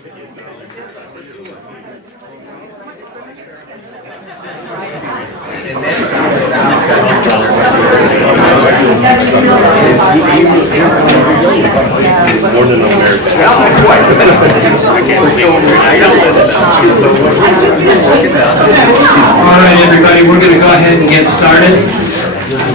More than American. All right, everybody, we're going to go ahead and get started.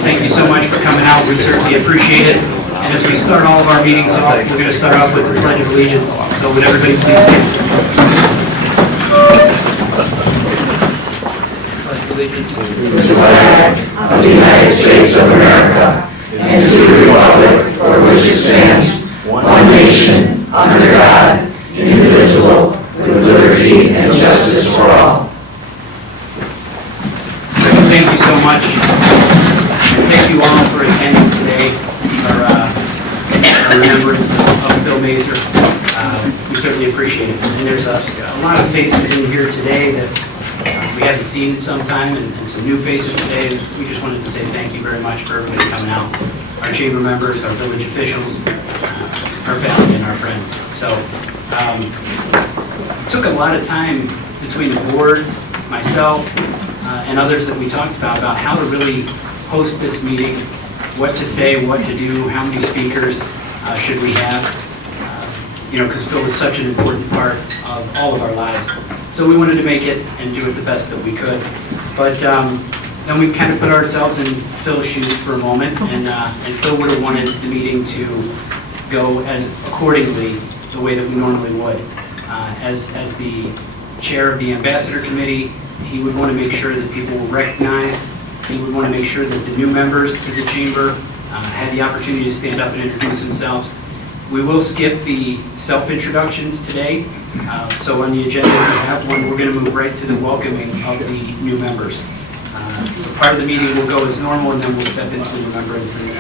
Thank you so much for coming out. We certainly appreciate it. And as we start all of our meetings off, we're going to start off with the Pledge of Allegiance. So would everybody please stand? Pledge of Allegiance. To the flag of the United States of America and to the republic for which it stands, one nation, under God, indivisible, with liberty and justice for all. Thank you so much. Thank you all for attending today, our remembrance of Phil Mazer. We certainly appreciate it. And there's a lot of faces in here today that we haven't seen in some time, and some new faces today. We just wanted to say thank you very much for everybody coming out. Our chamber members, our village officials, our family, and our friends. So it took a lot of time between the board, myself, and others that we talked about how to really host this meeting, what to say, what to do, how many speakers should we have, because Phil is such an important part of all of our lives. So we wanted to make it and do it the best that we could. But then we kind of put ourselves in Phil's shoes for a moment, and Phil would have wanted the meeting to go as accordingly the way that we normally would. As the chair of the ambassador committee, he would want to make sure that people were recognized. He would want to make sure that the new members to the chamber had the opportunity to stand up and introduce themselves. We will skip the self-introductions today. So on the agenda, we have one. We're going to move right to the welcoming of the new members. So part of the meeting will go as normal, and then we'll step into the remembrance and the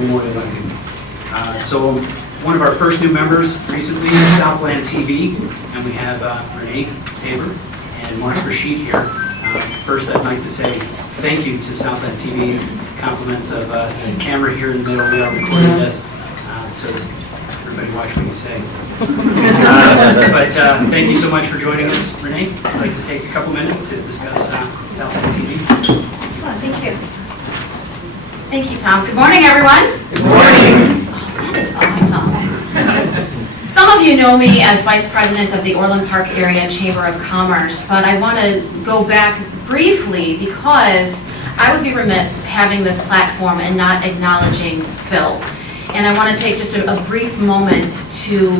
memorializing. So one of our first new members recently is Southland TV, and we have Renee Tabor and Mark Rashid here. First, I'd like to say thank you to Southland TV. Compliments of the camera here in the middle. We are recording this, so everybody watch what you say. But thank you so much for joining us, Renee. I'd like to take a couple minutes to discuss Southland TV. Excellent, thank you. Thank you, Tom. Good morning, everyone. Good morning. That is awesome. Some of you know me as Vice President of the Orland Park Area Chamber of Commerce, but I want to go back briefly because I would be remiss having this platform and not acknowledging Phil. And I want to take just a brief moment to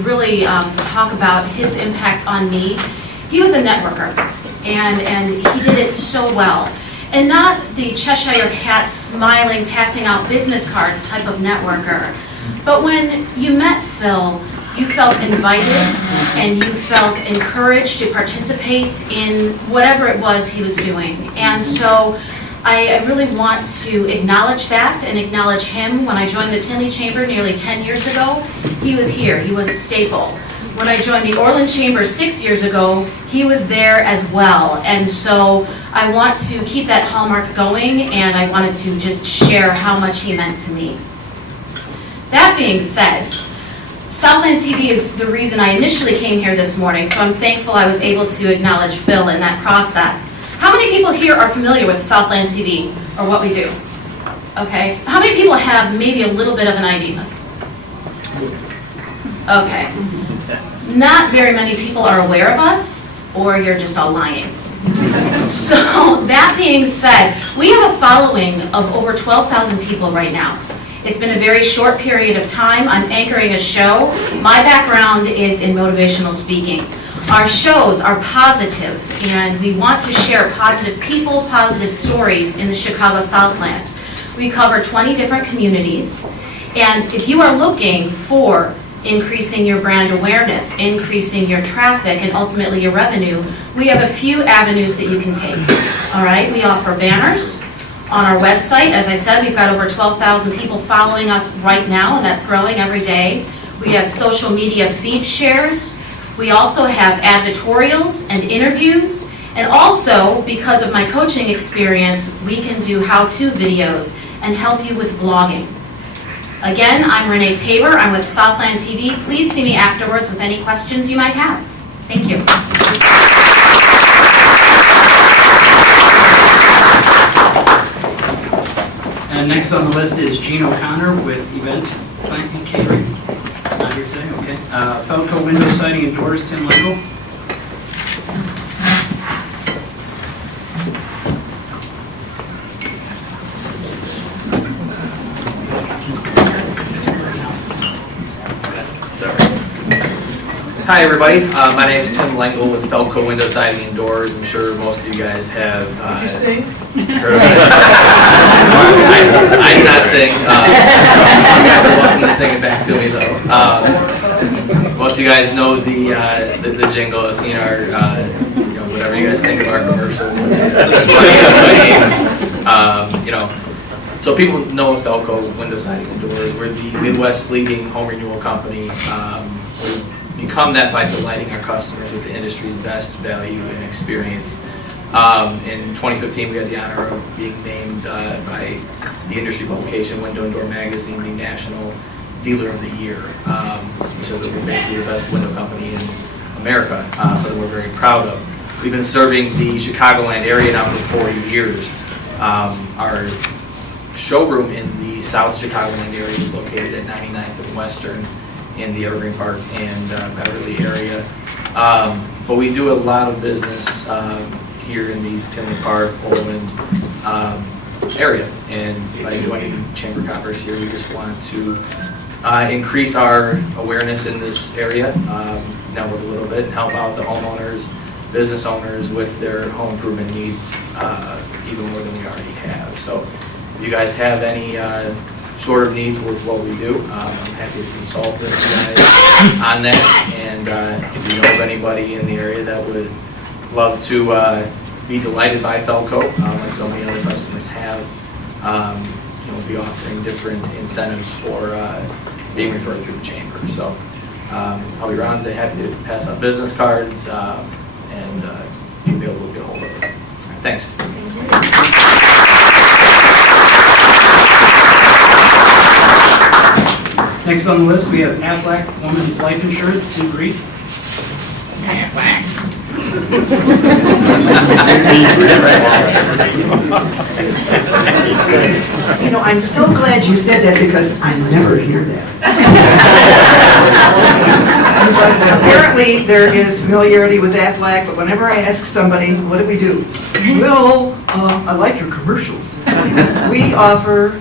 really talk about his impact on me. He was a networker, and he did it so well. And not the Cheshire Cat smiling, passing out business cards type of networker. But when you met Phil, you felt invited and you felt encouraged to participate in whatever it was he was doing. And so I really want to acknowledge that and acknowledge him. When I joined the Tinley Chamber nearly 10 years ago, he was here. He was a staple. When I joined the Orland Chamber 6 years ago, he was there as well. And so I want to keep that hallmark going, and I wanted to just share how much he meant to me. That being said, Southland TV is the reason I initially came here this morning, so I'm thankful I was able to acknowledge Phil in that process. How many people here are familiar with Southland TV, or what we do? Okay, so how many people have maybe a little bit of an idea? Okay. Not very many people are aware of us, or you're just all lying. So, that being said, we have a following of over 12,000 people right now. It's been a very short period of time. I'm anchoring a show. My background is in motivational speaking. Our shows are positive, and we want to share positive people, positive stories in the Chicago Southland. We cover 20 different communities, and if you are looking for increasing your brand awareness, increasing your traffic, and ultimately your revenue, we have a few avenues that you can take. All right, we offer banners on our website. As I said, we've got over 12,000 people following us right now, and that's growing every day. We have social media feed shares. We also have advertorials and interviews, and also, because of my coaching experience, we can do how-to videos and help you with vlogging. Again, I'm Renee Tabor. I'm with Southland TV. Please see me afterwards with any questions you might have. Thank you. And next on the list is Gene O'Connor with Event Planning Catering. Not here today, okay. Felco Window Siding and Doors, Tim Lingle. Hi everybody, my name is Tim Lengel with Felco Window Siding and Doors. I'm sure most of you guys have heard of it. I do not sing. You guys are welcome to sing it back to me though. Most of you guys know the jingle, have seen our, whatever you guys think of our commercials. So people know Felco Window Siding and Doors. We're the Midwest's leading home renewal company. We become that by delighting our customers with the industry's best value and experience. In 2015, we had the honor of being named by the industry publication Window and Door Magazine the National Dealer of the Year, which says that we're basically the best window company in America, so that we're very proud of. We've been serving the Chicagoland area now for 40 years. Our showroom in the South Chicagoland area is located at 99th and Western in the Evergreen Park and Beverly area. But we do a lot of business here in the Tinley Park, Orland area. And by joining Chamber of Commerce here, we just want to increase our awareness in this area, network a little bit, and help out the homeowners, business owners with their home improvement needs even more than we already have. So if you guys have any sort of needs with what we do, I'm happy to consult with you guys on that. And if you know of anybody in the area that would love to be delighted by Felco, like so many other customers have, we'll be offering different incentives for being referred through the chamber. So I'll be around, happy to pass out business cards, and you'll be able to get a hold of it. Thanks. Next on the list, we have Aflac Women's Life Insurance, Sue Reed. You know, I'm so glad you said that because I never hear that. Apparently, there is familiarity with Aflac, but whenever I ask somebody, what do we do? Well, I like your commercials. We offer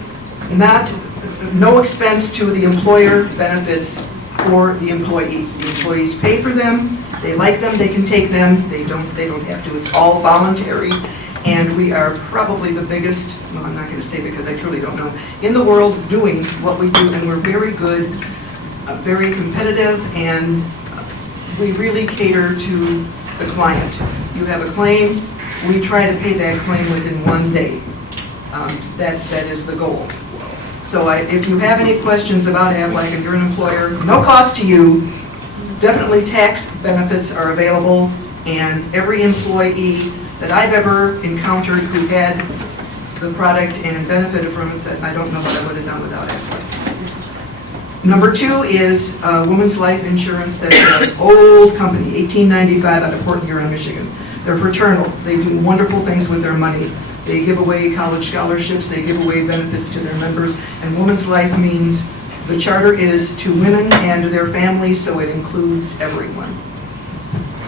no expense to the employer benefits for the employees. The employees pay for them, they like them, they can take them, they don't have to. It's all voluntary, and we are probably the biggest, well, I'm not going to say because I truly don't know, in the world doing what we do, and we're very good, very competitive, and we really cater to the client. You have a claim, we try to pay that claim within 1 day. That is the goal. So if you have any questions about Aflac, if you're an employer, no cost to you, definitely tax benefits are available, and every employee that I've ever encountered who had the product and benefited from it said, I don't know what I would have done without Aflac. Number 2 is Women's Life Insurance. That's an old company, 1895 out of Port Huron, Michigan. They're fraternal. They do wonderful things with their money. They give away college scholarships, they give away benefits to their members, and Women's Life means the charter is to women and their families, so it includes everyone.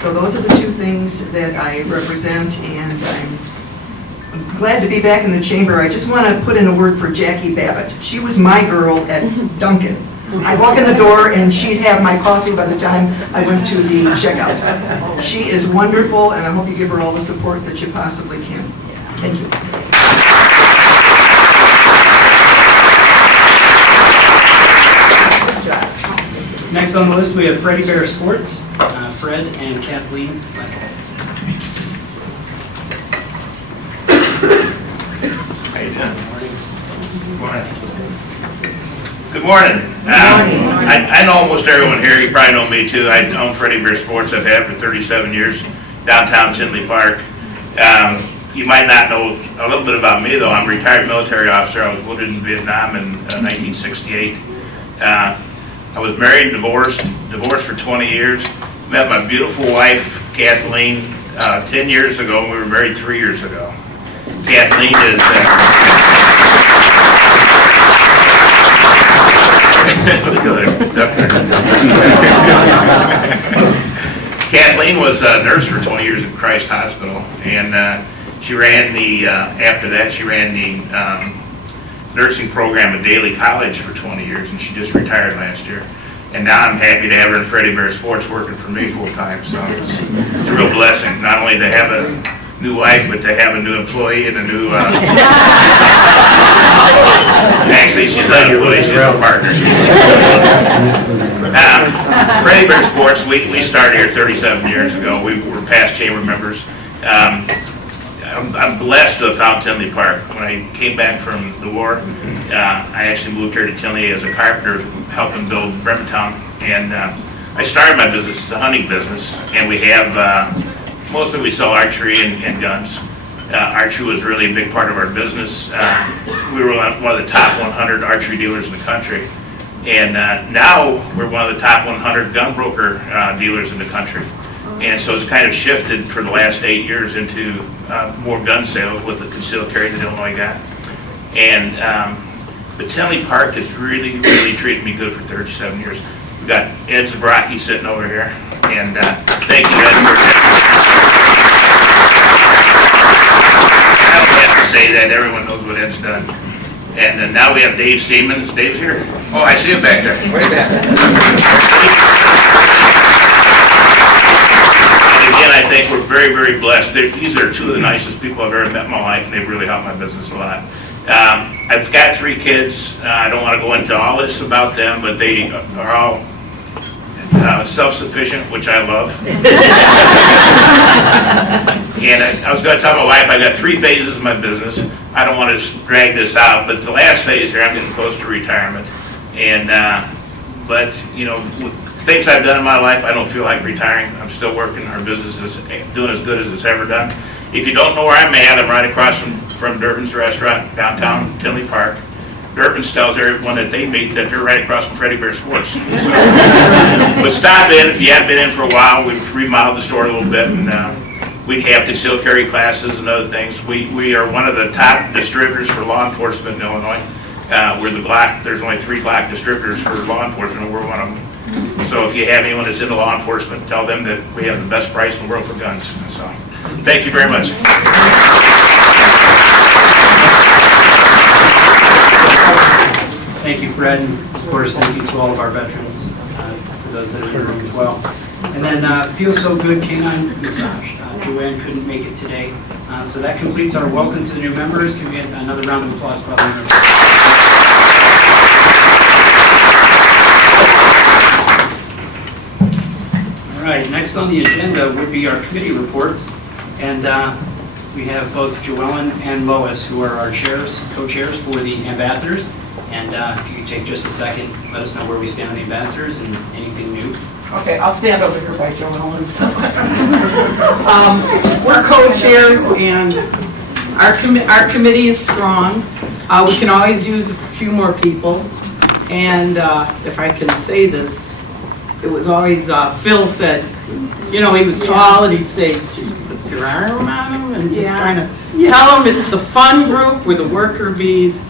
So those are the 2 things that I represent, and I'm glad to be back in the chamber. I just want to put in a word for Jackie Babbitt. She was my girl at Dunkin'. I'd walk in the door and she'd have my coffee by the time I went to the checkout. She is wonderful, and I hope you give her all the support that you possibly can. Thank you. Next on the list, we have Freddie Bear Sports, Fred and Kathleen. How you doing? Good morning. Good morning. I know almost everyone here. You probably know me too. I own Freddie Bear Sports. I've had it for 37 years, downtown Tinley Park. You might not know a little bit about me, though. I'm a retired military officer. I was wounded in Vietnam in 1968. I was married and divorced for 20 years. Met my beautiful wife, Kathleen, 10 years ago, and we were married 3 years ago. Kathleen is... Kathleen was a nurse for 20 years at Christ Hospital, and she ran the, after that, she ran the nursing program at Daly College for 20 years, and she just retired last year. And now I'm happy to have her in Freddie Bear Sports working for me full time, so it's a real blessing, not only to have a new wife, but to have a new employee and a new, actually, she's not an employee, she's a partner. Freddie Bear Sports, we started here 37 years ago. We were past chamber members. I'm blessed to have found Tinley Park. When I came back from the war, I actually moved here to Tinley as a carpenter, helping build Bremertown. And I started my business as a hunting business, and we have, mostly we sell archery and guns. Archery was really a big part of our business. We were one of the top 100 archery dealers in the country. And now we're one of the top 100 gun broker dealers in the country. And so it's kind of shifted for the last 8 years into more gun sales with the concealed carry that Illinois got. And but Tinley Park has really, really treated me good for 37 years. We've got Ed Zabrocki sitting over here. And thank you, Ed, for I don't have to say that. Everyone knows what Ed's done. And then now we have Dave Seaman. Is Dave here? Oh, I see him back there. Way back. Again, I think we're very, very blessed. These are two of the nicest people I've ever met in my life, and they've really helped my business a lot. I've got 3 kids. I don't want to go into all this about them, but they are all self-sufficient, which I love. And I was going to tell my wife I got 3 phases of my business. I don't want to drag this out, but the last phase here, I'm getting close to retirement. And but you know, with things I've done in my life, I don't feel like retiring. I'm still working. Our business is doing as good as it's ever done. If you don't know where I'm at, I'm right across from Durbin's restaurant, downtown Tinley Park. Durbin's tells everyone that they meet that they're right across from Freddie Bear Sports. So, but stop in if you haven't been in for a while. We've remodeled the store a little bit, and we have concealed carry classes and other things. We are one of the top distributors for law enforcement in Illinois. We're the Glock. There's only 3 Glock distributors for law enforcement, and we're one of them. So if you have anyone that's into law enforcement, tell them that we have the best price in the world for guns. So thank you very much. Thank you, Fred, and of course, thank you to all of our veterans, for those that are in the room as well. And then Feel So Good Canine Massage. Joanne couldn't make it today. So that completes our welcome to the new members. Can we get another round of applause for all the members? All right, next on the agenda would be our committee reports. And we have both Joellen and Lois, who are our chairs, co-chairs for the ambassadors. And if you could take just a second, let us know where we stand on the ambassadors and anything new. Okay, I'll stand over here by Joellen. We're co-chairs, and our committee is strong. We can always use a few more people. And if I can say this, it was always, Phil said, you know, he was tall, and he'd say, put your arm on him, and just kind of tell him it's the fun group, we're the worker bees,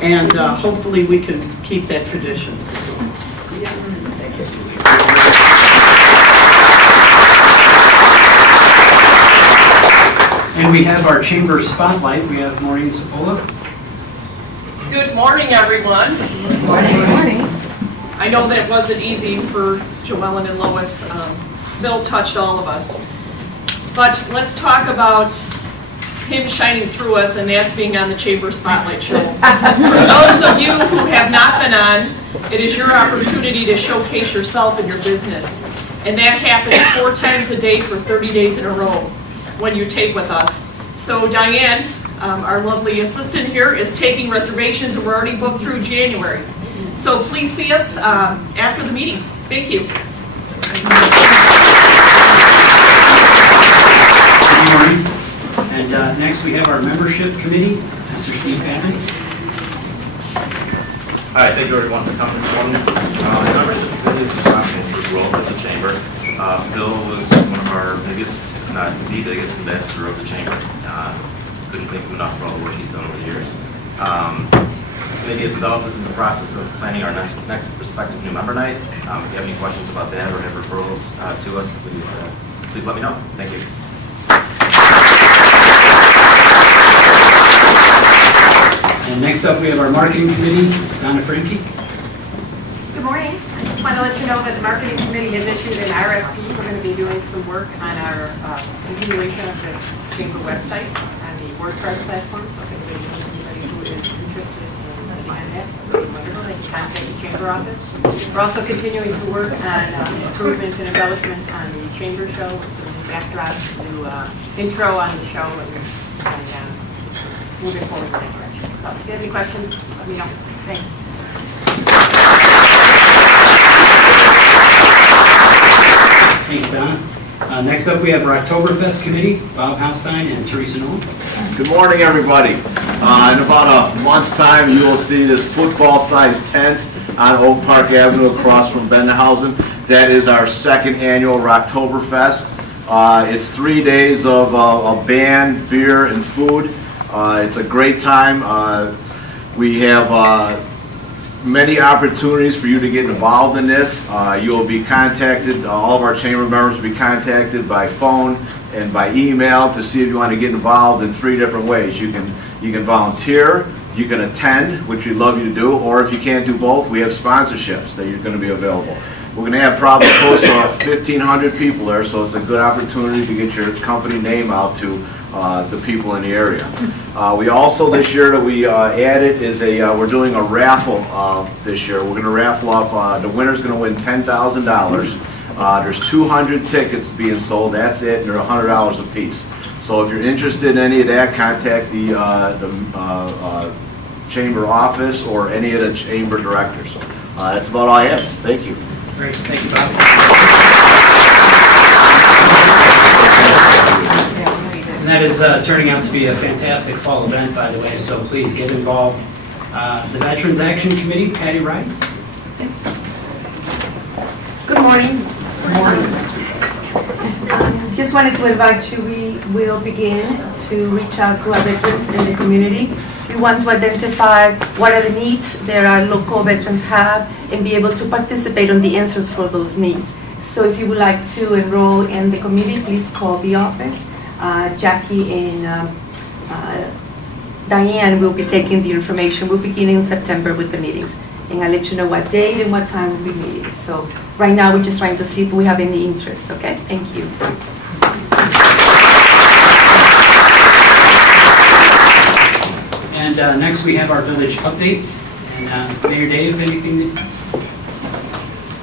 and hopefully we can keep that tradition. Thank you. And we have our chamber spotlight. We have Maureen Cipolla. Good morning, everyone. Good morning. I know that wasn't easy for Joellen and Lois. Phil touched all of us. But let's talk about him shining through us, and that's being on the Chamber Spotlight Show. For those of you who have not been on, it is your opportunity to showcase yourself and your business. And that happens 4 times a day for 30 days in a row when you tape with us. So Diane, our lovely assistant here, is taking reservations, and we're already booked through January. So please see us after the meeting. Thank you. Good morning. And next we have our membership committee, Mr. Steve Patton. Hi, thank you everyone for coming this morning. The membership really is responsible for the growth of the chamber. Phil was one of our biggest, if not the biggest ambassador of the chamber. Couldn't thank him enough for all the work he's done over the years. The committee itself is in the process of planning our next prospective new member night. If you have any questions about that or have referrals to us, please let me know. Thank you. And next up, we have our marketing committee, Donna Franke. Good morning. I just want to let you know that the marketing committee has issued an RFP. We're going to be doing some work on our continuation of the chamber website on the WordPress platform. So if anybody knows anybody who is interested in applying that, wonderful, they can contact the chamber office. We're also continuing to work on improvements and embellishments on the chamber show, some new backdrops, new intro on the show, and moving forward in that direction. So if you have any questions, let me know. Thanks. Thanks, Donna. Next up, we have our Oktoberfest committee, Bob Halstein and Teresa Nolan. Good morning, everybody. In about a month's time, you will see this football-sized tent on Oak Park Avenue across from Bendenhausen. That is our second annual Oktoberfest. It's 3 days of band, beer, and food. It's a great time. We have many opportunities for you to get involved in this. You will be contacted, all of our chamber members will be contacted by phone and by email to see if you want to get involved in 3 different ways. You can volunteer, you can attend, which we'd love you to do, or if you can't do both, we have sponsorships that are going to be available. We're going to have probably close to 1,500 people there, so it's a good opportunity to get your company name out to the people in the area. We also, this year that we added is we're doing a raffle this year. We're going to raffle off, the winner's going to win $10,000. There's 200 tickets being sold, that's it, and they're $100 a piece. So if you're interested in any of that, contact the chamber office or any of the chamber directors. So that's about all I have. Thank you. Great, thank you, Bob. And that is turning out to be a fantastic fall event, by the way, so please get involved. The Veterans Action Committee, Patty Wright. Good morning. Good morning. Just wanted to invite you, we will begin to reach out to our veterans in the community. We want to identify what are the needs that our local veterans have and be able to participate on the answers for those needs. So if you would like to enroll in the committee, please call the office. Jackie and Diane will be taking the information. We'll begin in September with the meetings. And I'll let you know what date and what time we'll be meeting. So right now we're just trying to see if we have any interest, okay? Thank you. And next we have our village updates. And Mayor Dave, anything that you can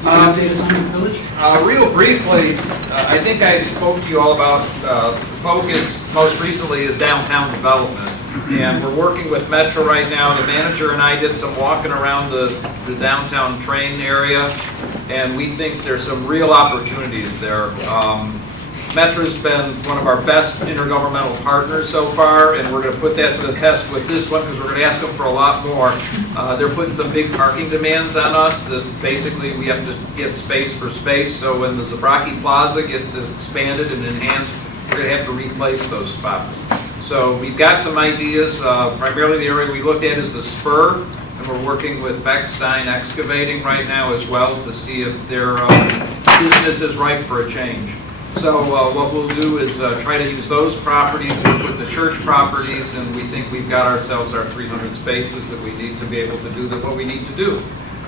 update us on the village? Real briefly, I think I spoke to you all about the focus most recently is downtown development. And we're working with Metro right now. The manager and I did some walking around the downtown train area, and we think there's some real opportunities there. Metro's been one of our best intergovernmental partners so far, and we're going to put that to the test with this one because we're going to ask them for a lot more. They're putting some big parking demands on us that basically we have to get space for space. So when the Zabraki Plaza gets expanded and enhanced, we're going to have to replace those spots. So we've got some ideas. Primarily the area we looked at is the spur, and we're working with Beckstein Excavating right now as well to see if their business is ripe for a change. So what we'll do is try to use those properties, work with the church properties, and we think we've got ourselves our 300 spaces that we need to be able to do what we need to do.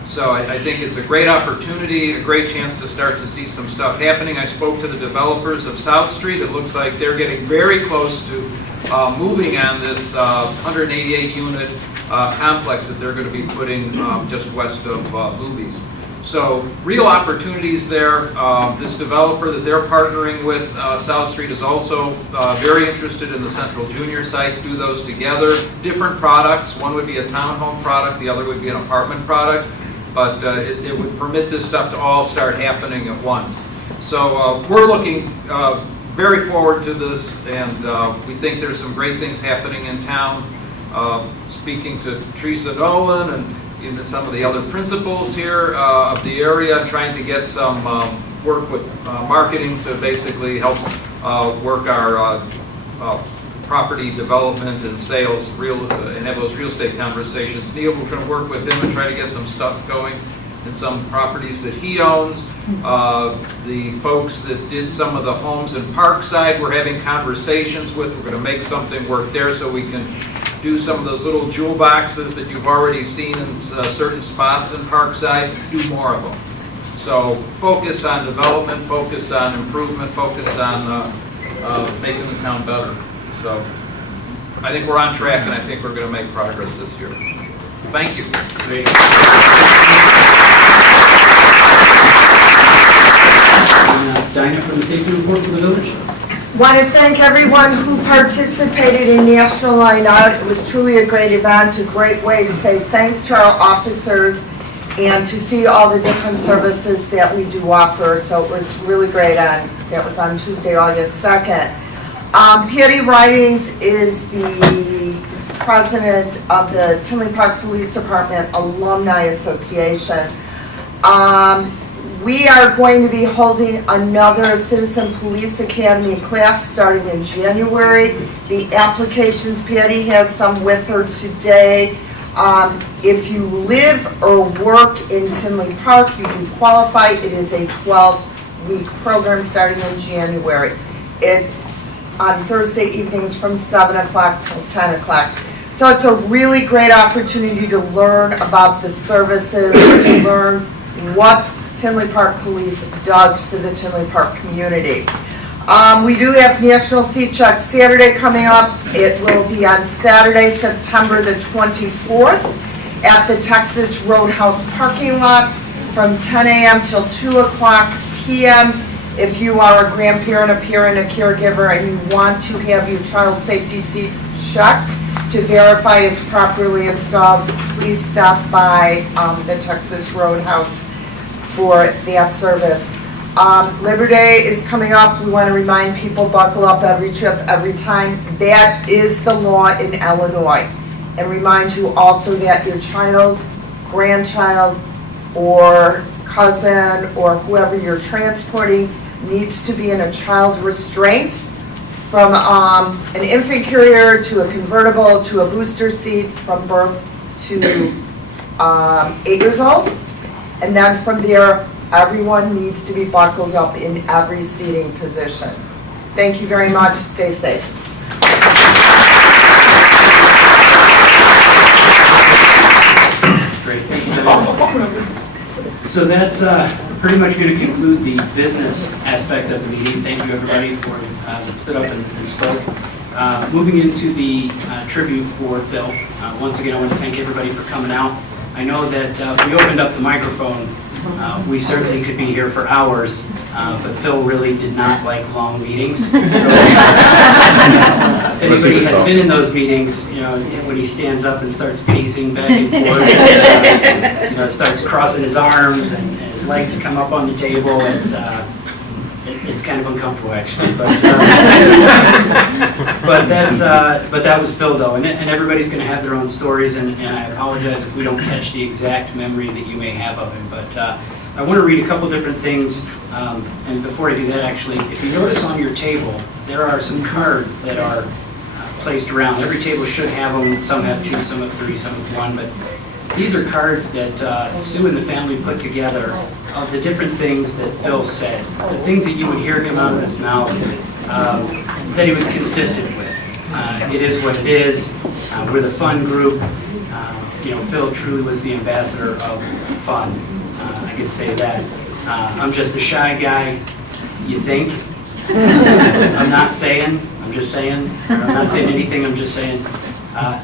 So I think it's a great opportunity, a great chance to start to see some stuff happening. I spoke to the developers of South Street. It looks like they're getting very close to moving on this 188-unit complex that they're going to be putting just west of Luby's. So real opportunities there. This developer that they're partnering with, South Street, is also very interested in the Central Junior site. Do those together. Different products. One would be a townhome product. The other would be an apartment product. But it would permit this stuff to all start happening at once. So we're looking very forward to this, and we think there's some great things happening in town. Speaking to Teresa Nolan and into some of the other principals here of the area, trying to get some work with marketing to basically help work our property development and sales, and have those real estate conversations. Neil, we're going to work with him and try to get some stuff going in some properties that he owns. The folks that did some of the homes in Parkside, we're having conversations with. We're going to make something work there so we can do some of those little jewel boxes that you've already seen in certain spots in Parkside, do more of them. So focus on development, focus on improvement, focus on making the town better. So I think we're on track, and I think we're going to make progress this year. Thank you. Dinah from the safety report for the village. Want to thank everyone who participated in National Night Out. It was truly a great event, a great way to say thanks to our officers and to see all the different services that we do offer. So it was really great. That was on Tuesday, August 2nd. Patty Ridings is the president of the Tinley Park Police Department Alumni Association. We are going to be holding another Citizen Police Academy class starting in January. The applications, Patty has some with her today. If you live or work in Tinley Park, you do qualify. It is a 12-week program starting in January. It's on Thursday evenings from 7 o'clock till 10 o'clock. So it's a really great opportunity to learn about the services, to learn what Tinley Park Police does for the Tinley Park community. We do have National Sea Check Saturday coming up. It will be on Saturday, September the 24th at the Texas Roadhouse parking lot from 10 a.m. till 2 o'clock p.m. If you are a grandparent, a parent, a caregiver, and you want to have your child safety seat checked to verify it's properly installed, please stop by the Texas Roadhouse for that service. Labor Day is coming up. We want to remind people, buckle up every trip, every time. That is the law in Illinois. And remind you also that your child, grandchild, or cousin, or whoever you're transporting needs to be in a child restraint from an infant carrier to a convertible to a booster seat from birth to 8 years old. And then from there, everyone needs to be buckled up in every seating position. Thank you very much. Stay safe. Great, thank you, Debbie. So that's pretty much going to conclude the business aspect of the meeting. Thank you, everybody, that stood up and spoke. Moving into the tribute for Phil. Once again, I want to thank everybody for coming out. I know that we opened up the microphone. We certainly could be here for hours, but Phil really did not like long meetings. So, if anybody has been in those meetings, you know, when he stands up and starts pacing back and forth, and, you know, starts crossing his arms and his legs come up on the table, it's kind of uncomfortable actually. But that was Phil though, and everybody's going to have their own stories, and I apologize if we don't catch the exact memory that you may have of him. But I want to read a couple different things, and before I do that, actually, if you notice on your table, there are some cards that are placed around. Every table should have them. Some have 2, some have 3, some have 1, but these are cards that Sue and the family put together of the different things that Phil said, the things that you would hear come out of his mouth that he was consistent with. It is what it is. We're the fun group. You know, Phil truly was the ambassador of fun. I could say that. I'm just a shy guy, you think? I'm not saying, I'm just saying. I'm not saying anything, I'm just saying.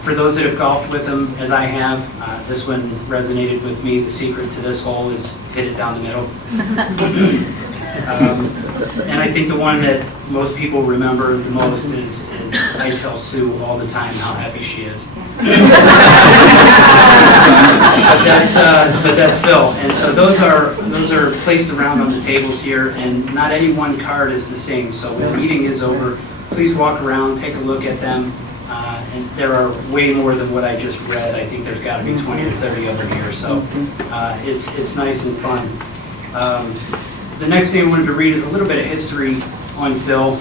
For those that have golfed with him, as I have, this one resonated with me. The secret to this hole is hit it down the middle. And I think the one that most people remember the most is I tell Sue all the time how happy she is. But that's Phil. And so those are placed around on the tables here, and not any one card is the same. So when the meeting is over, please walk around, take a look at them. And there are way more than what I just read. I think there's got to be 20 or 30 of them here, so it's nice and fun. The next thing I wanted to read is a little bit of history on Phil.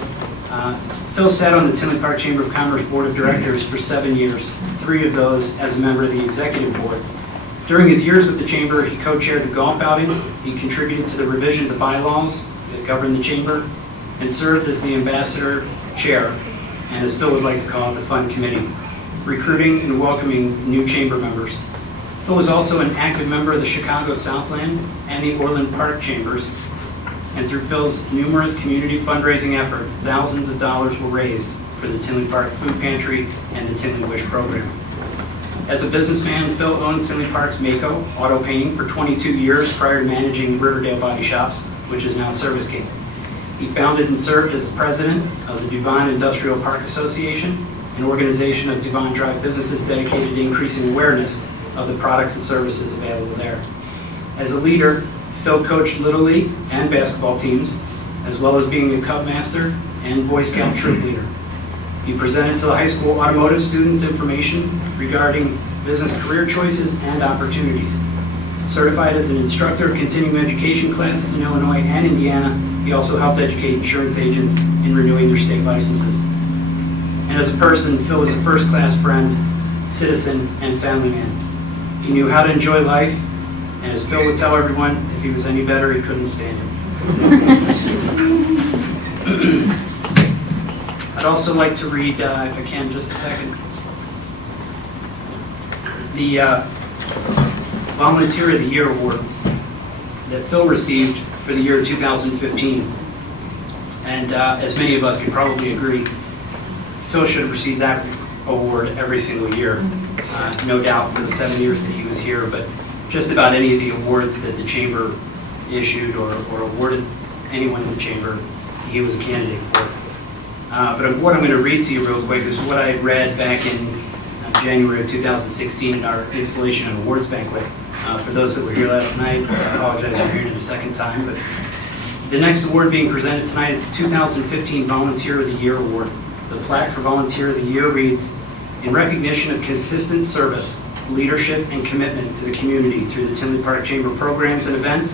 Phil sat on the Tinley Park Chamber of Commerce Board of Directors for 7 years, 3 of those as a member of the Executive Board. During his years with the Chamber, he co-chaired the golf outing, he contributed to the revision of the bylaws that govern the Chamber, and served as the Ambassador Chair, and as Phil would like to call it, the Fund Committee, recruiting and welcoming new Chamber members. Phil was also an active member of the Chicago Southland and the Orland Park Chambers, and through Phil's numerous community fundraising efforts, thousands of dollars were raised for the Tinley Park Food Pantry and the Tinley Wish program. As a businessman, Phil owned Tinley Park's Mako Auto Painting for 22 years prior to managing Riverdale Body Shops, which is now Service King. He founded and served as president of the Devon Industrial Park Association, an organization of Devon Drive businesses dedicated to increasing awareness of the products and services available there. As a leader, Phil coached Little League and basketball teams, as well as being a Cub Master and Boy Scout troop leader. He presented to the high school automotive students information regarding business career choices and opportunities. Certified as an instructor of continuing education classes in Illinois and Indiana, he also helped educate insurance agents in renewing their state licenses. And as a person, Phil was a first-class friend, citizen, and family man. He knew how to enjoy life, and as Phil would tell everyone, if he was any better, he couldn't stand him. I'd also like to read, if I can, just a second, the Volunteer of the Year Award that Phil received for the year 2015. And as many of us can probably agree, Phil should have received that award every single year. No doubt for the 7 years that he was here, but just about any of the awards that the Chamber issued or awarded anyone in the Chamber, he was a candidate for. But what I'm going to read to you real quick is what I read back in January of 2016 in our installation and awards banquet. For those that were here last night, I apologize for hearing it a second time, but the next award being presented tonight is the 2015 Volunteer of the Year Award. The plaque for Volunteer of the Year reads, "In recognition of consistent service, leadership, and commitment to the community through the Tinley Park Chamber programs and events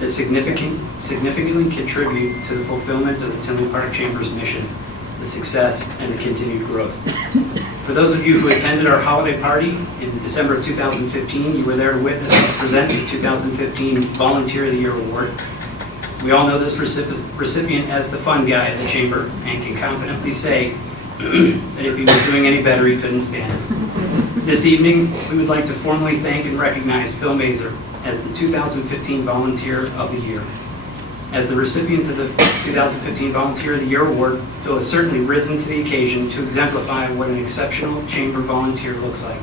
that significantly contribute to the fulfillment of the Tinley Park Chamber's mission, the success, and the continued growth." For those of you who attended our holiday party in December of 2015, you were there to witness us present the 2015 Volunteer of the Year Award. We all know this recipient as the fun guy at the Chamber and can confidently say that if he was doing any better, he couldn't stand it. This evening, we would like to formally thank and recognize Phil Mazur as the 2015 Volunteer of the Year. As the recipient of the 2015 Volunteer of the Year Award, Phil has certainly risen to the occasion to exemplify what an exceptional Chamber volunteer looks like.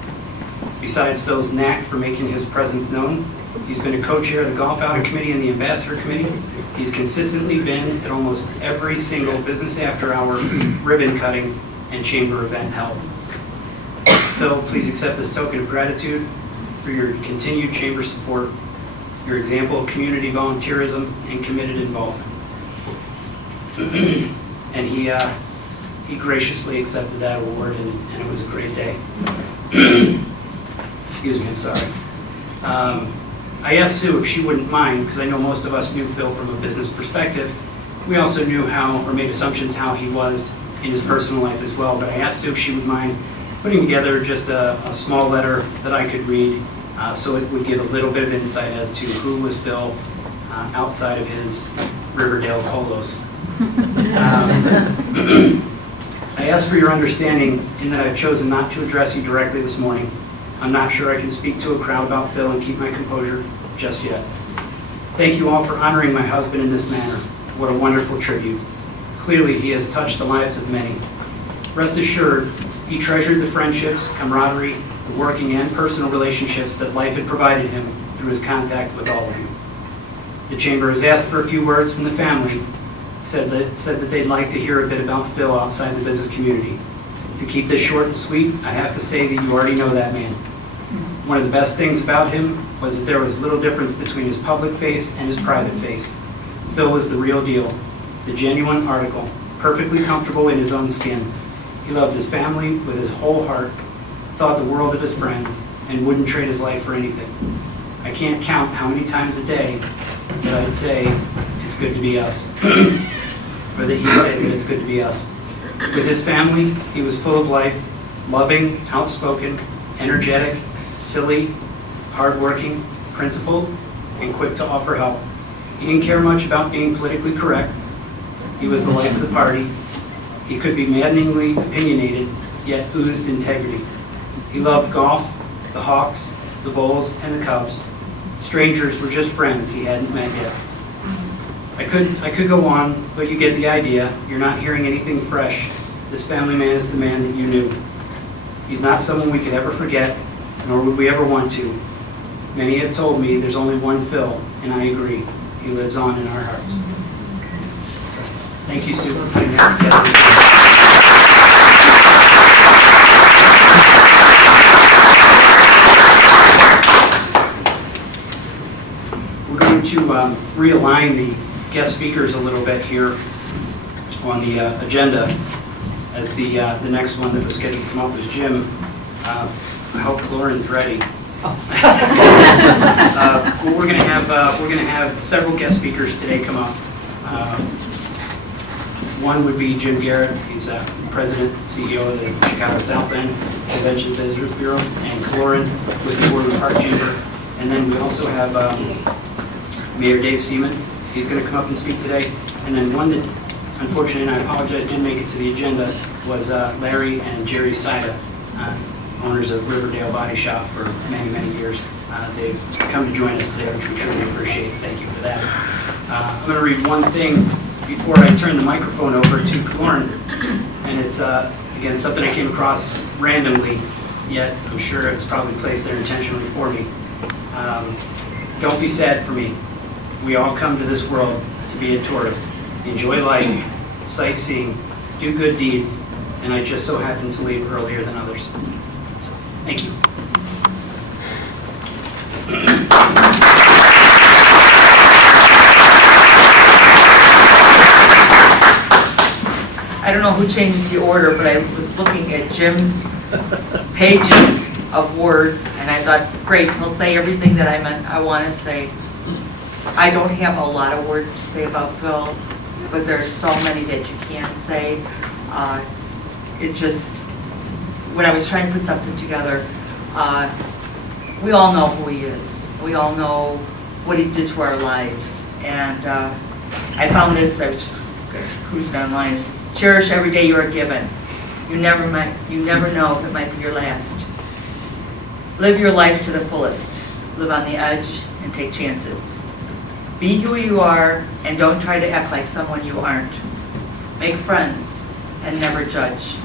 Besides Phil's knack for making his presence known, he's been a co-chair of the Golf Outing Committee and the Ambassador Committee. He's consistently been at almost every single business after-hour, ribbon cutting, and Chamber event held. Phil, please accept this token of gratitude for your continued Chamber support, your example of community volunteerism and committed involvement. And he graciously accepted that award, and it was a great day. Excuse me, I'm sorry. I asked Sue if she wouldn't mind, because I know most of us knew Phil from a business perspective. We also knew how, or made assumptions how he was in his personal life as well, but I asked Sue if she would mind putting together just a small letter that I could read, so it would give a little bit of insight as to who was Phil outside of his Riverdale polos. I ask for your understanding in that I've chosen not to address you directly this morning. I'm not sure I can speak to a crowd about Phil and keep my composure just yet. Thank you all for honoring my husband in this manner. What a wonderful tribute. Clearly, he has touched the lives of many. Rest assured, he treasured the friendships, camaraderie, the working and personal relationships that life had provided him through his contact with all of you. The Chamber has asked for a few words from the family, said that they'd like to hear a bit about Phil outside the business community. To keep this short and sweet, I have to say that you already know that man. One of the best things about him was that there was little difference between his public face and his private face. Phil was the real deal, the genuine article, perfectly comfortable in his own skin. He loved his family with his whole heart, thought the world of his friends, and wouldn't trade his life for anything. I can't count how many times a day that I'd say, it's good to be us, or that he'd say that it's good to be us. With his family, he was full of life, loving, outspoken, energetic, silly, hardworking, principled, and quick to offer help. He didn't care much about being politically correct. He was the life of the party. He could be maddeningly opinionated, yet oozed integrity. He loved golf, the Hawks, the Bulls, and the Cubs. Strangers were just friends he hadn't met yet. I could go on, but you get the idea. You're not hearing anything fresh. This family man is the man that you knew. He's not someone we could ever forget, nor would we ever want to. Many have told me there's only one Phil, and I agree. He lives on in our hearts. So, thank you, Sue, for putting that together. We're going to realign the guest speakers a little bit here on the agenda, as the next one that was scheduled to come up was Jim. I hope Lauren's ready. Well, we're going to have several guest speakers today come up. One would be Jim Garrett. He's President, CEO of the Chicago South End Convention Visitors Bureau, and Lauren with the Orland Park Chamber. And then we also have Mayor Dave Seaman. He's going to come up and speak today. And then one that, unfortunately, and I apologize, didn't make it to the agenda, was Larry and Jerry Sida, owners of Riverdale Body Shop for many, many years. They've come to join us today, which we truly appreciate. Thank you for that. I'm going to read one thing before I turn the microphone over to Lauren. And it's, again, something I came across randomly, yet I'm sure it's probably placed there intentionally for me. Don't be sad for me. We all come to this world to be a tourist. Enjoy life, sightseeing, do good deeds, and I just so happen to leave earlier than others. So, thank you. I don't know who changed the order, but I was looking at Jim's pages of words, and I thought, great, he'll say everything that I want to say. I don't have a lot of words to say about Phil, but there's so many that you can't say. It just, when I was trying to put something together, we all know who he is. We all know what he did to our lives. And I found this, I was just cruising online, it says, cherish every day you are given. You never know if it might be your last. Live your life to the fullest. Live on the edge and take chances. Be who you are and don't try to act like someone you aren't. Make friends and never judge.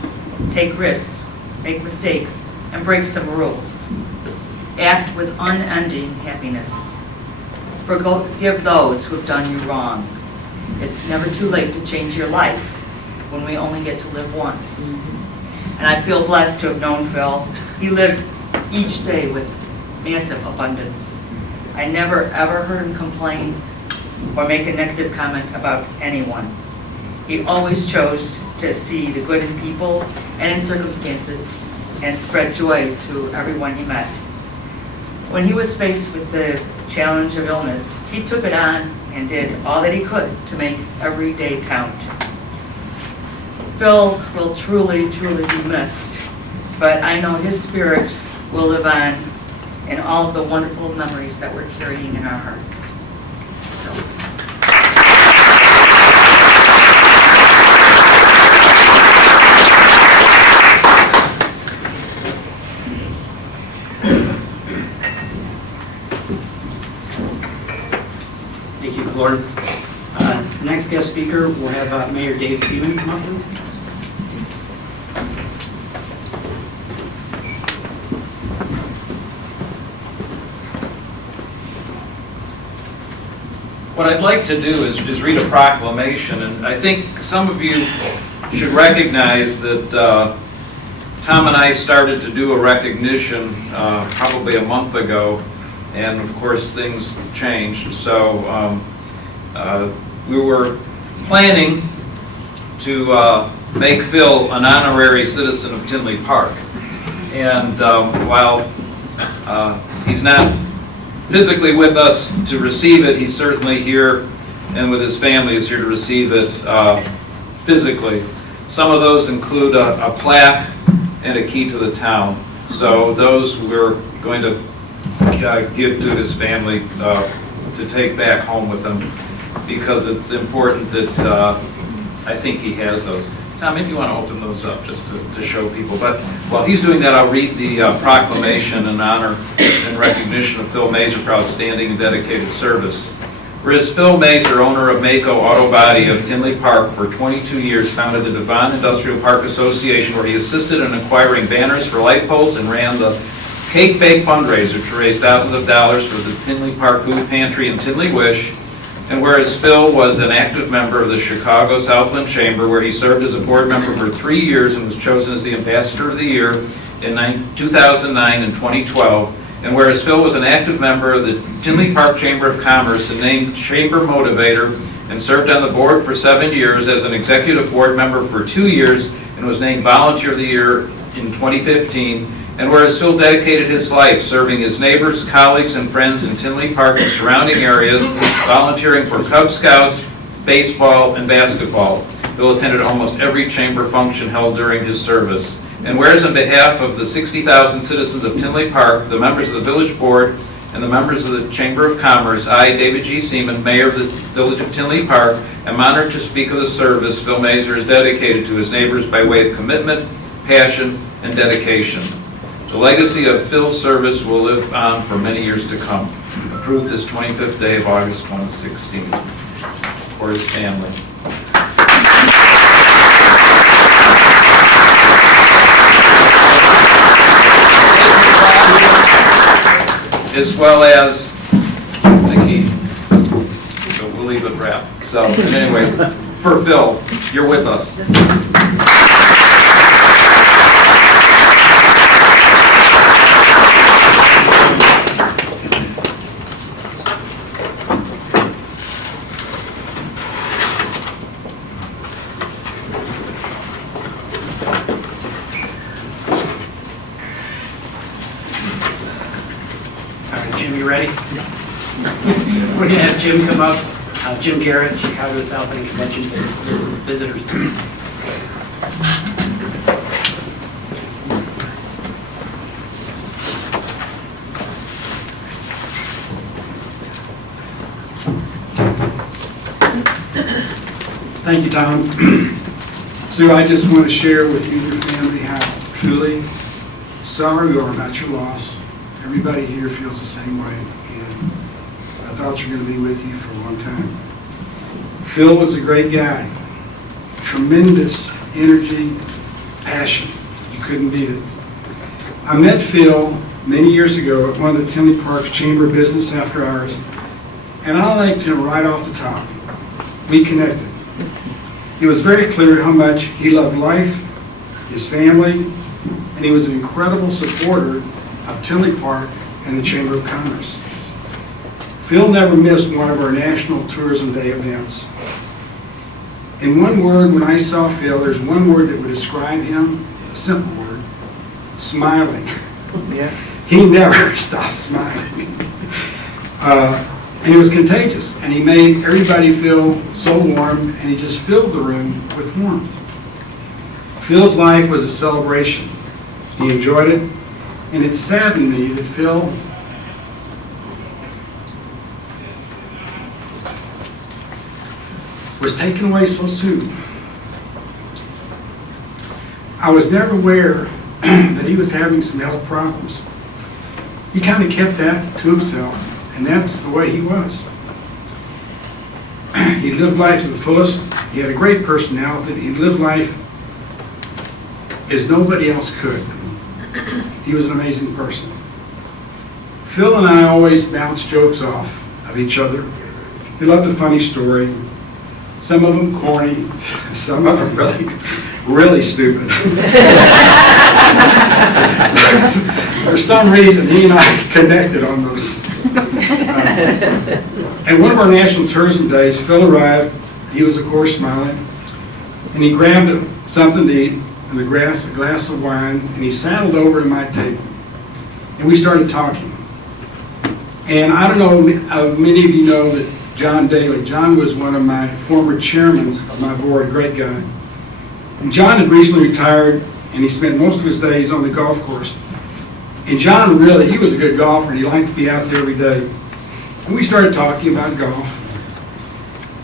Take risks, make mistakes, and break some rules. Act with unending happiness. Forgive those who have done you wrong. It's never too late to change your life when we only get to live once. And I feel blessed to have known Phil. He lived each day with massive abundance. I never ever heard him complain or make a negative comment about anyone. He always chose to see the good in people and in circumstances and spread joy to everyone he met. When he was faced with the challenge of illness, he took it on and did all that he could to make every day count. Phil will truly, truly be missed, but I know his spirit will live on in all of the wonderful memories that we're carrying in our hearts. Thank you, Lauren. Next guest speaker, we'll have Mayor Dave Seaman come up, please. What I'd like to do is read a proclamation, and I think some of you should recognize that Tom and I started to do a recognition probably a month ago, and of course things changed. So we were planning to make Phil an honorary citizen of Tinley Park. And while he's not physically with us to receive it, he's certainly here and with his family is here to receive it physically. Some of those include a plaque and a key to the town. So those we're going to give to his family to take back home with him, because it's important that I think he has those. Tom, if you want to open those up just to show people. But while he's doing that, I'll read the proclamation in honor and recognition of Phil Mazer for outstanding and dedicated service. Whereas Phil Mazer, owner of Mako Auto Body of Tinley Park, for 22 years founded the Devon Industrial Park Association, where he assisted in acquiring banners for light poles and ran the Cake Bake fundraiser to raise thousands of dollars for the Tinley Park Food Pantry and Tinley Wish. And whereas Phil was an active member of the Chicago Southland Chamber, where he served as a board member for 3 years and was chosen as the Ambassador of the Year in 2009 and 2012. And whereas Phil was an active member of the Tinley Park Chamber of Commerce and named Chamber Motivator and served on the board for 7 years as an executive board member for 2 years and was named Volunteer of the Year in 2015. And whereas Phil dedicated his life serving his neighbors, colleagues, and friends in Tinley Park and surrounding areas, volunteering for Cub Scouts, baseball, and basketball. Phil attended almost every chamber function held during his service. And whereas on behalf of the 60,000 citizens of Tinley Park, the members of the village board, and the members of the Chamber of Commerce, I, David G. Seaman, Mayor of the Village of Tinley Park, am honored to speak of the service Phil Mazer has dedicated to his neighbors by way of commitment, passion, and dedication. The legacy of Phil's service will live on for many years to come. Approved this 25th day of August 2016 for his family. As well as the key. So we'll leave it wrapped. So, and anyway, for Phil, you're with us. Jim, you ready? We're going to have Jim come up. Jim Garrett, Chicago Southland Convention visitors. Thank you, Tom. So I just want to share with you and your family how truly sorry we are about your loss. Everybody here feels the same way, and I thought you were going to be with you for a long time. Phil was a great guy. Tremendous energy, passion. You couldn't beat it. I met Phil many years ago at one of the Tinley Park Chamber of Business after hours, and I liked him right off the top. We connected. It was very clear how much he loved life, his family, and he was an incredible supporter of Tinley Park and the Chamber of Commerce. Phil never missed one of our National Tourism Day events. In one word, when I saw Phil, there's one word that would describe him, a simple word: smiling. Yeah. He never stopped smiling. And it was contagious, and he made everybody feel so warm, and he just filled the room with warmth. Phil's life was a celebration. He enjoyed it, and it saddened me that Phil was taken away so soon. I was never aware that he was having some health problems. He kind of kept that to himself, and that's the way he was. He lived life to the fullest. He had a great personality. He lived life as nobody else could. He was an amazing person. Phil and I always bounced jokes off of each other. He loved a funny story. Some of them corny, some of them really stupid. For some reason, he and I connected on those. And one of our National Tourism Days, Phil arrived. He was, of course, smiling. And he grabbed something to eat and a glass of wine, and he saddled over to my table. And we started talking. And I don't know, many of you know that John Daly. John was one of my former chairmen of my board, great guy. And John had recently retired, and he spent most of his days on the golf course. And John really, he was a good golfer, and he liked to be out there every day. And we started talking about golf.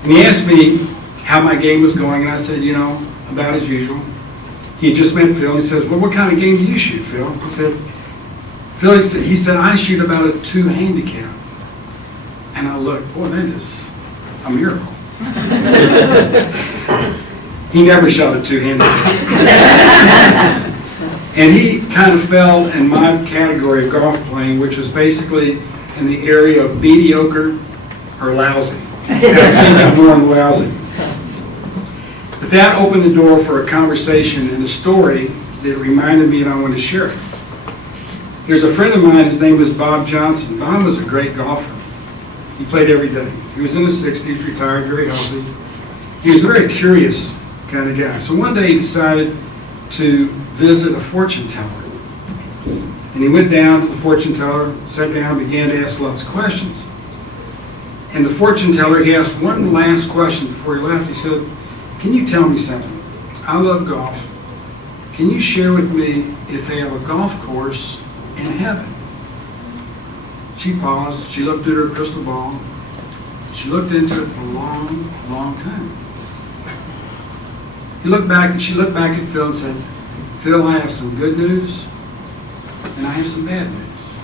And he asked me how my game was going, and I said, you know, about as usual. He had just met Phil, and he says, well, what kind of game do you shoot, Phil? I said, Phil, he said, I shoot about a 2 handicap. And I looked, boy, that is a miracle. He never shot a 2 handicap. And he kind of fell in my category of golf playing, which was basically in the area of mediocre or lousy. And I think I'm more on lousy. But that opened the door for a conversation and a story that reminded me, and I want to share it. There's a friend of mine, his name was Bob Johnson. Bob was a great golfer. He played every day. He was in his 60s, retired, very healthy. He was a very curious kind of guy. So one day he decided to visit a fortune teller. And he went down to the fortune teller, sat down, and began to ask lots of questions. And the fortune teller, he asked one last question before he left. He said, can you tell me something? I love golf. Can you share with me if they have a golf course in heaven? She paused. She looked at her crystal ball. She looked into it for a long, long time. He looked back, and she looked back at Phil and said, Phil, I have some good news, and I have some bad news.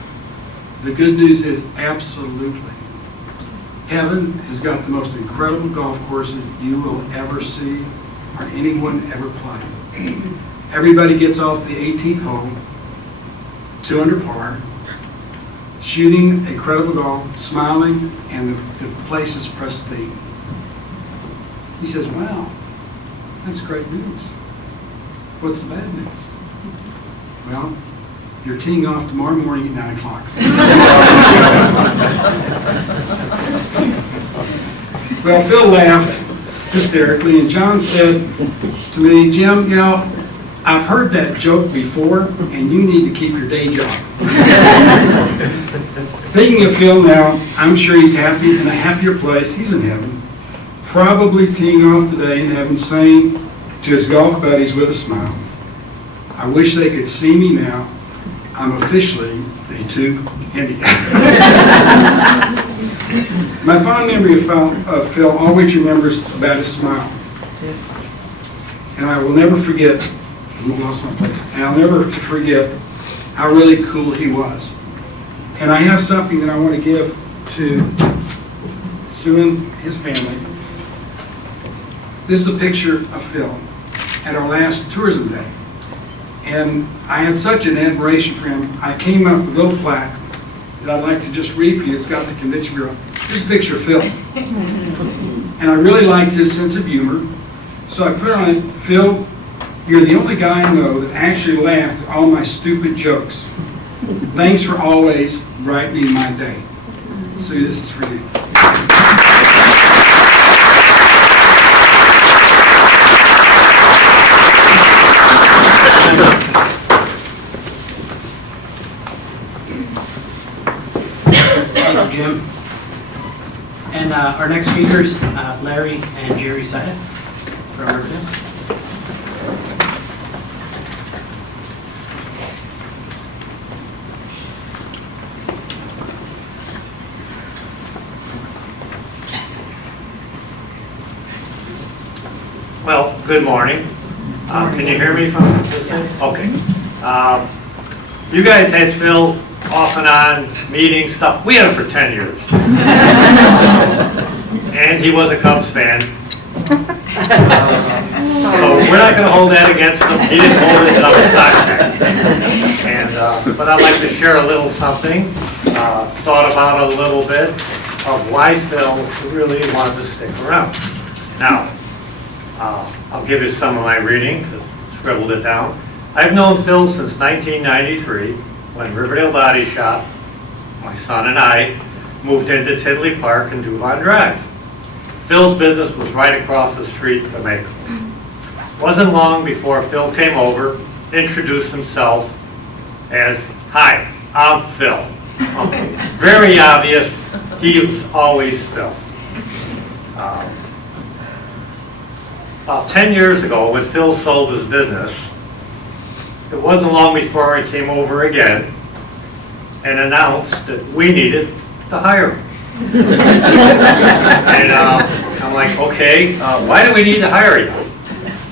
The good news is absolutely. Heaven has got the most incredible golf courses you will ever see or anyone ever play. Everybody gets off the 18th hole, 2 under par, shooting incredible golf, smiling, and the place is pristine. He says, wow, that's great news. What's the bad news? Well, you're teeing off tomorrow morning at 9 o'clock. Well, Phil laughed hysterically, and John said to me, Jim, you know, I've heard that joke before, and you need to keep your day job. Thinking of Phil now, I'm sure he's happy in a happier place. He's in heaven, probably teeing off today in heaven, saying to his golf buddies with a smile, I wish they could see me now. I'm officially a 2 handicap. My fond memory of Phil always remembers about his smile. And I will never forget, I lost my place, and I'll never forget how really cool he was. And I have something that I want to give to Sue and his family. This is a picture of Phil at our last tourism day. And I had such an admiration for him, I came up with a little plaque that I'd like to just read for you. It's got the Convention Bureau. This is a picture of Phil. And I really liked his sense of humor. So I put on it, Phil, you're the only guy I know that actually laughed at all my stupid jokes. Thanks for always brightening my day. Sue, this is for you. Thank you, Jim. And our next speakers, Larry and Jerry Sida from Riverdale. Well, good morning. Can you hear me from this thing? Okay. You guys had Phil off and on meeting stuff. We had him for 10 years. And he was a Cubs fan. So we're not going to hold that against him. He didn't hold it, I'm a Sox fan. And, but I'd like to share a little something, thought about a little bit of why Phil really wanted to stick around. Now, I'll give you some of my reading, because I scribbled it down. I've known Phil since 1993, when Riverdale Body Shop, my son and I, moved into Tinley Park and Duvon Drive. Phil's business was right across the street from Maple. Wasn't long before Phil came over, introduced himself as, "Hi, I'm Phil." Very obvious, he was always Phil. About 10 years ago, when Phil sold his business, it wasn't long before he came over again and announced that we needed to hire him. And I'm like, okay, why do we need to hire you?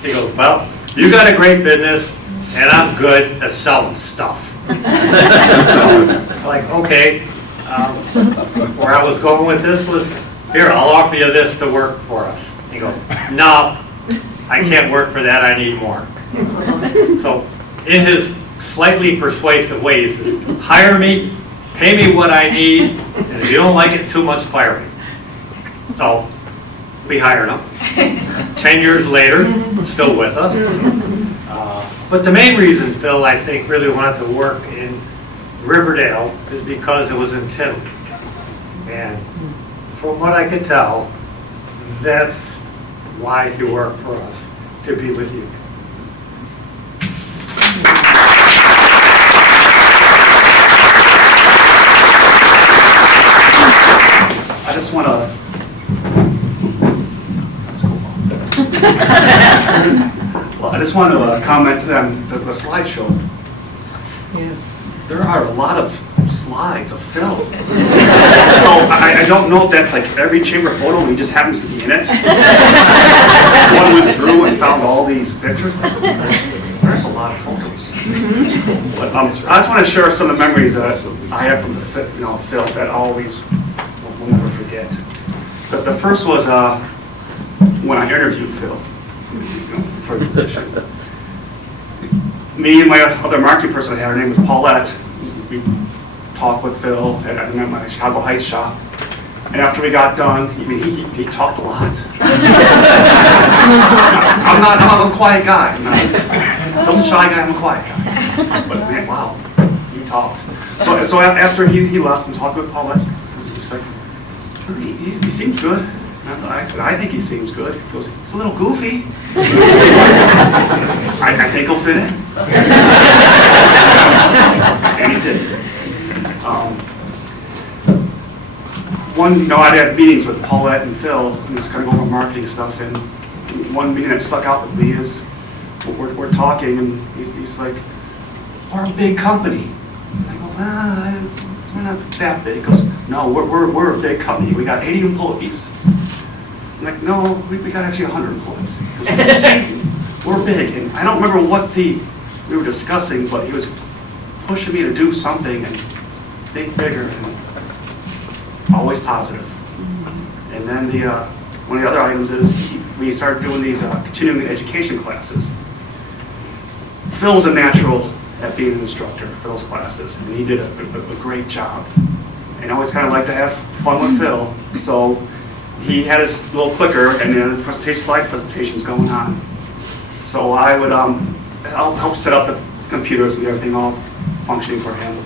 He goes, well, you got a great business and I'm good at selling stuff. I'm like, okay, where I was going with this was, here, I'll offer you this to work for us. He goes, no, I can't work for that, I need more. So in his slightly persuasive way, he says, hire me, pay me what I need, and if you don't like it too much, fire me. So we hired him. 10 years later, still with us. But the main reason Phil, I think, really wanted to work in Riverdale is because it was in Tinley. And from what I could tell, that's why he worked for us, to be with you. I just want to, that's cool. Well, I just want to comment on the slideshow. Yes. There are a lot of slides of Phil. So I don't know if that's like every chamber photo and he just happens to be in it. Someone went through and found all these pictures. There's a lot of photos. But I just want to share some of the memories that I have from the Phil that I always will never forget. But the first was when I interviewed Phil for the position. Me and my other marketing person I had, her name was Paulette. We talked with Phil at my Chicago Heights shop. And after we got done, he talked a lot. I'm a quiet guy. Phil's a shy guy, I'm a quiet guy. But man, wow, he talked. So after he left and talked with Paulette, he's like, he seems good. And I said, I think he seems good. He goes, he's a little goofy. I think he'll fit in. And he did. I'd had meetings with Paulette and Phil, and just kind of going over marketing stuff, and one meeting that stuck out with me is, we're talking, and he's like, we're a big company. And I go, we're not that big. He goes, no, we're a big company. We got 80 employees. I'm like, no, we got actually 100 employees. He goes, see, we're big. And I don't remember what we were discussing, but he was pushing me to do something and think bigger and always positive. And then one of the other items is we started doing these continuing education classes. Phil was a natural at being an instructor for those classes, and he did a great job. And I always kind of like to have fun with Phil, so he had his little clicker and the slide presentations going on. So I would help set up the computers and everything all functioning for him.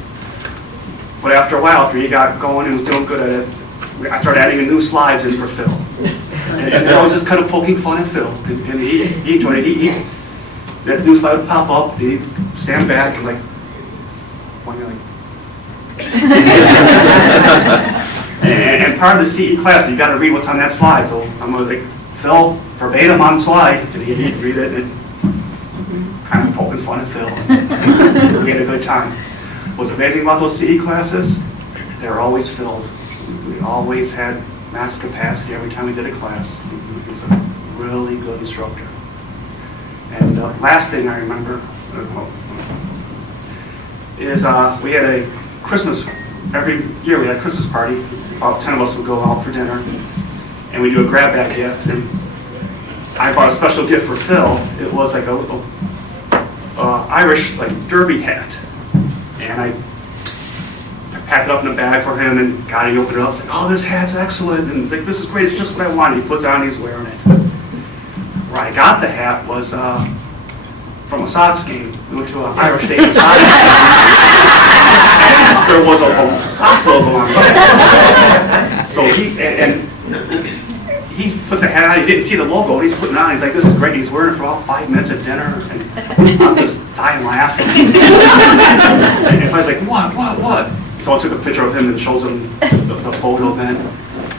But after a while, after he got going and was doing good at it, I started adding new slides in for Phil. And I was just kind of poking fun at Phil, and he enjoyed it. That new slide would pop up, and he'd stand back and like, and part of the CE class, you got to read what's on that slide. So I'm going to like, Phil, verbatim on slide, and he'd read it and kind of poking fun at Phil. We had a good time. What's amazing about those CE classes, they were always filled. We always had max capacity every time we did a class. He was a really good instructor. And the last thing I remember is we had a Christmas, every year we had a Christmas party. About 10 of us would go out for dinner, and we do a grab bag gift. And I bought a special gift for Phil. It was like a little Irish like derby hat. And I packed it up in a bag for him, and God, he opened it up. It's like, oh, this hat's excellent. And he's like, this is great. It's just what I wanted. He puts it on, he's wearing it. Where I got the hat was from a Sox game. We went to an Irish Stadium Sox game. And there was a Sox logo on it. So he's put the hat on, he didn't see the logo, and he's putting it on, he's like, this is great, he's wearing it for about 5 minutes at dinner, and I'm just dying laughing. And I was like, what? So I took a picture of him and shows him the photo then.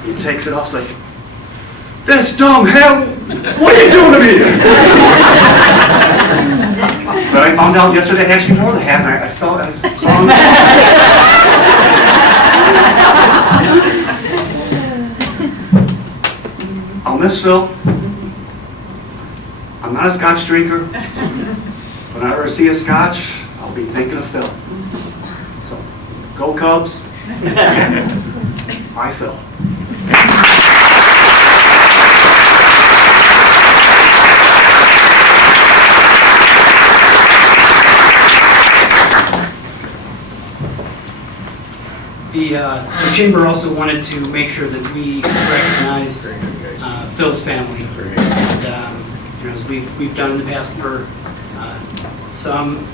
He takes it off, he's like, this dumb hell, what are you doing to me? But I found out yesterday, I actually wore the hat, and I saw him. I'll miss Phil. I'm not a scotch drinker. When I ever see a scotch, I'll be thinking of Phil. So, go Cubs. Bye, Phil. The chamber also wanted to make sure that we recognized Phil's family. And, you know, as we've done in the past for some,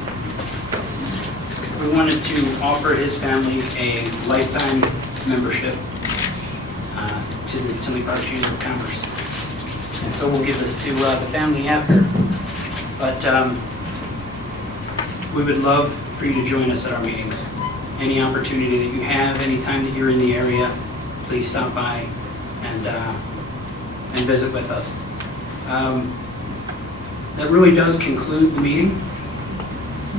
we wanted to offer his family a lifetime membership to the Tinley Park Chamber of Commerce. And so we'll give this to the family after. But we would love for you to join us at our meetings. Any opportunity that you have, anytime that you're in the area, please stop by and visit with us. That really does conclude the meeting,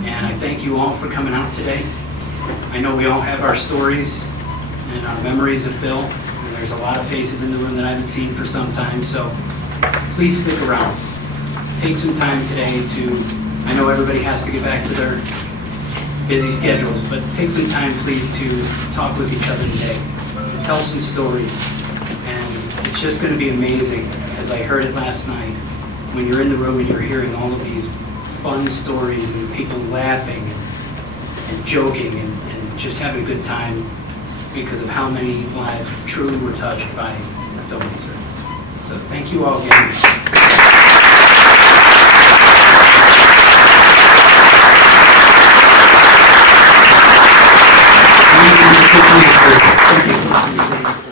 and I thank you all for coming out today. I know we all have our stories and our memories of Phil, and there's a lot of faces in the room that I haven't seen for some time, so please stick around. Take some time today to, I know everybody has to get back to their busy schedules, but take some time, please, to talk with each other today, tell some stories, and it's just going to be amazing, as I heard it last night, when you're in the room and you're hearing all of these fun stories and people laughing and joking and just having a good time because of how many lives truly were touched by Phil Mazur. So thank you all again. Thank you.